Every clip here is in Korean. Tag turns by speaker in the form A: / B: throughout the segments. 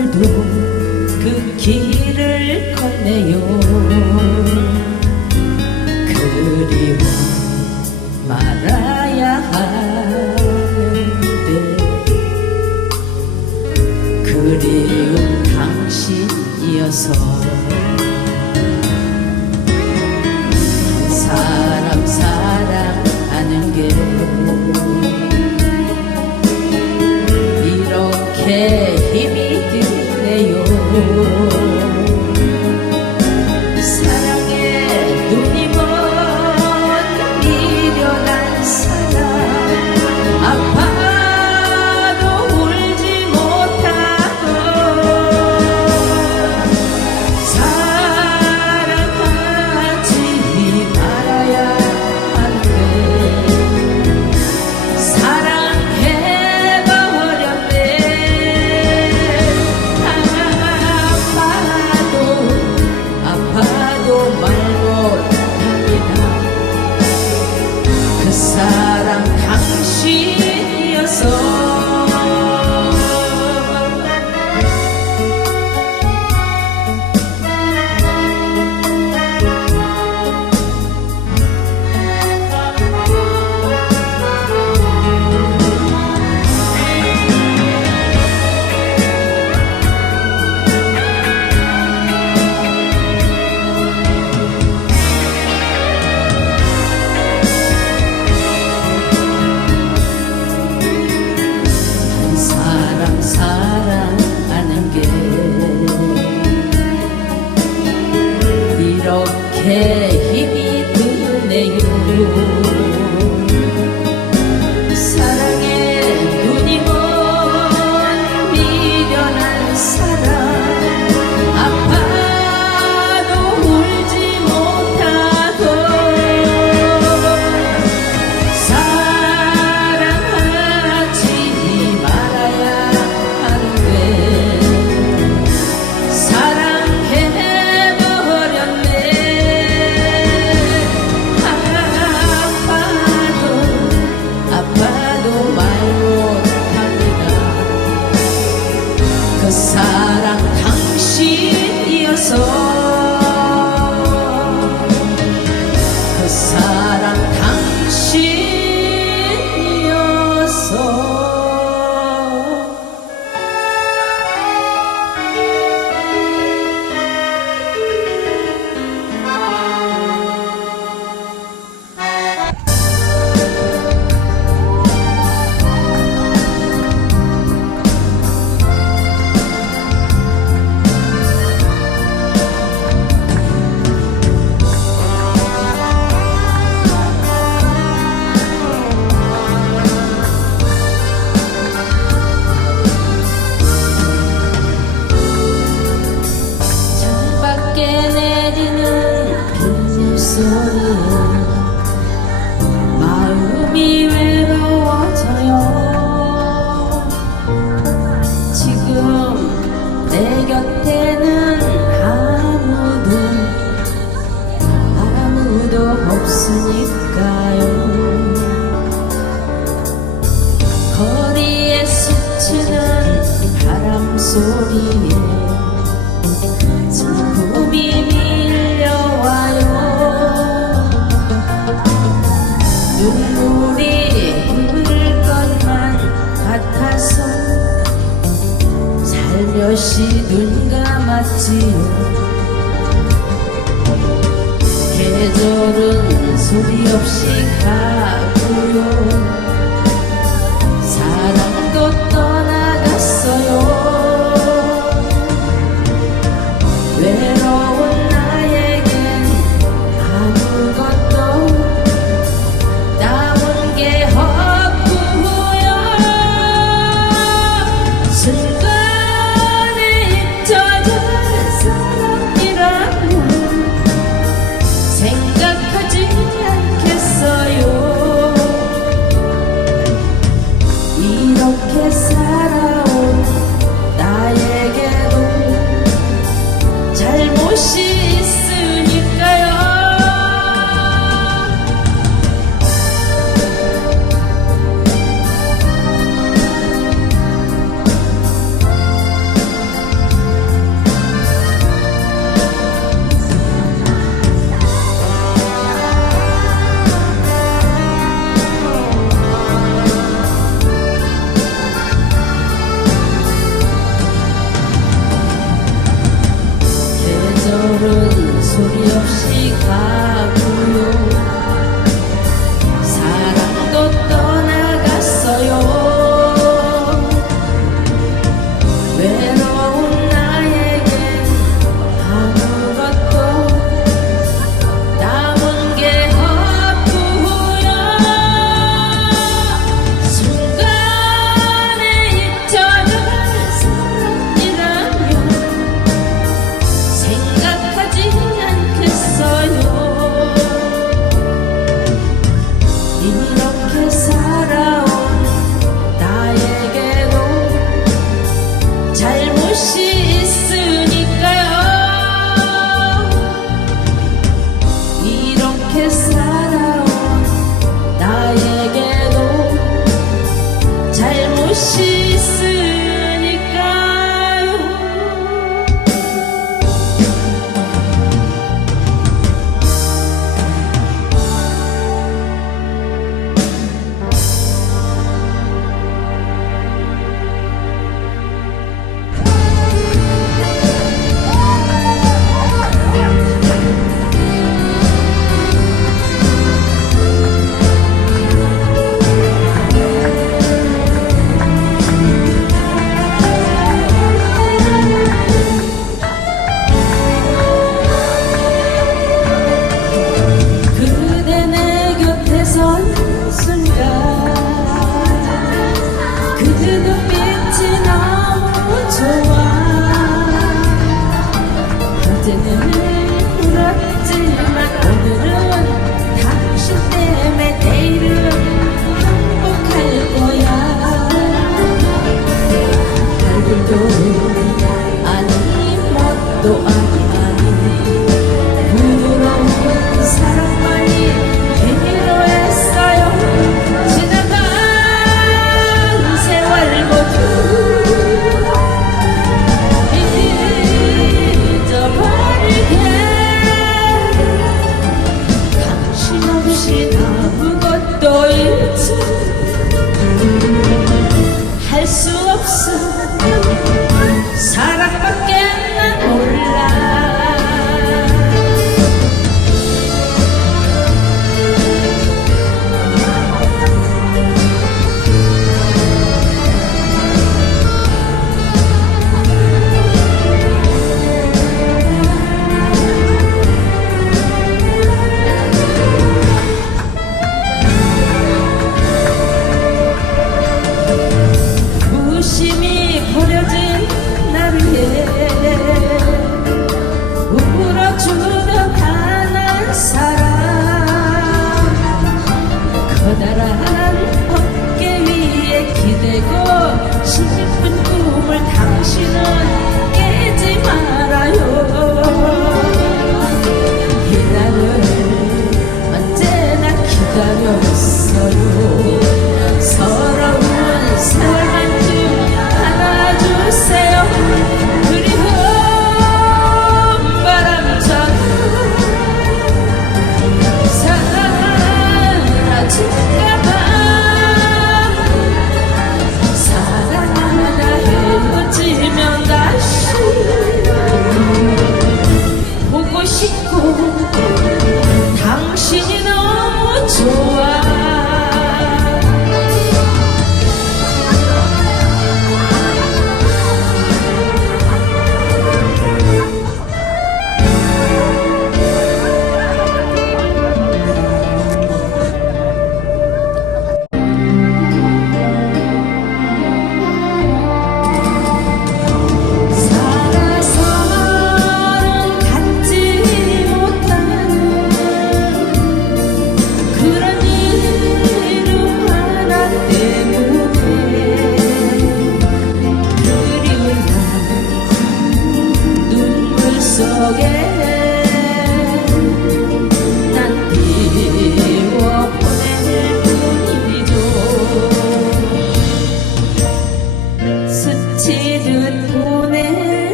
A: 오늘도 그 길을 걷네요. 그리워 말아야 하는데. 그리운 당신이어서. 사람 사랑하는 게 왔지요 계절은 소리 없이 가고요.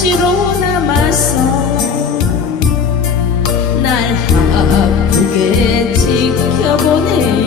A: 수시로 남아서 날 아프게 지켜보네.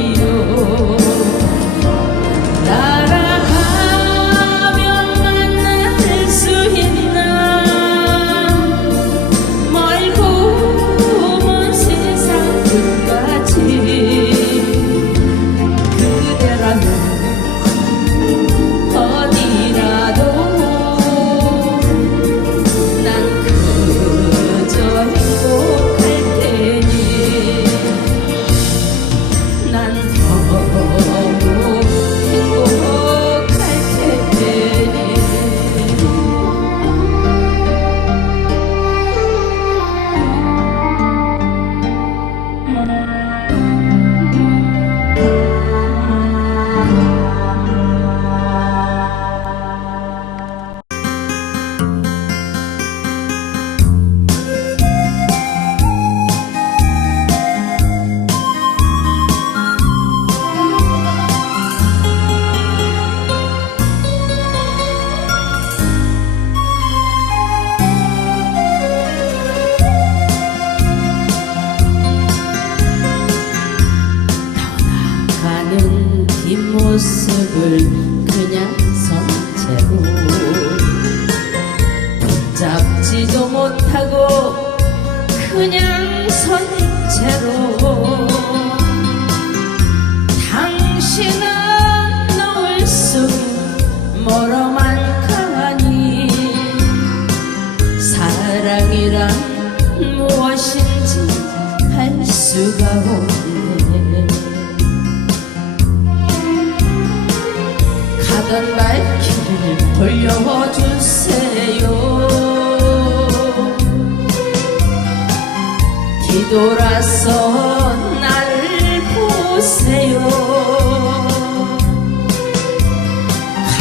A: 당신은 노을 속 멀어만 가니 사랑이란 무엇인지 알 수가 없네. 가던 발길 돌려주세요. 뒤돌아서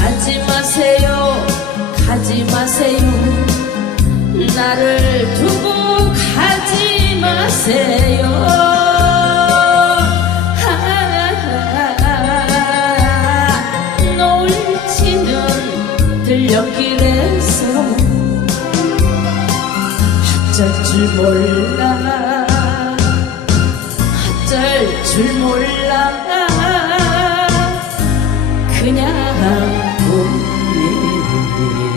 A: 가지 마세요. 가지 마세요. 나를 두고 가지 마세요. 들녘길에서 어쩔 줄 몰라. 어쩔 줄 몰라 you.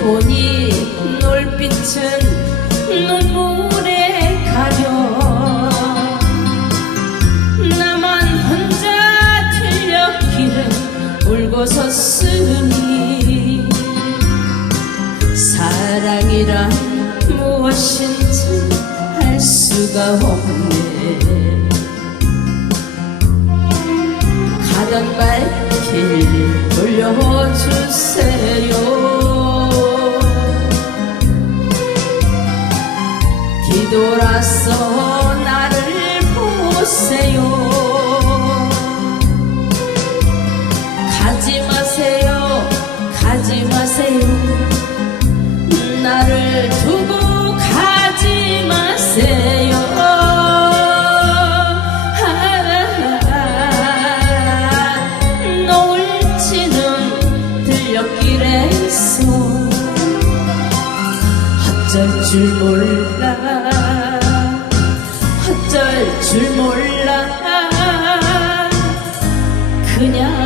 A: 보니 노을빛은 눈물에 가려. 나만 혼자 들렸기를 울고 섰으니 사랑이란 무엇인지 알 수가 없네. 가던 발길 돌려주세요 뒤돌아서 나를 보세요. 가지 마세요 가지 마세요. 나를 두고 가지 마세요. 노을 치는 들녘길에서 어쩔 줄 몰라 어쩔 줄 몰라 그냥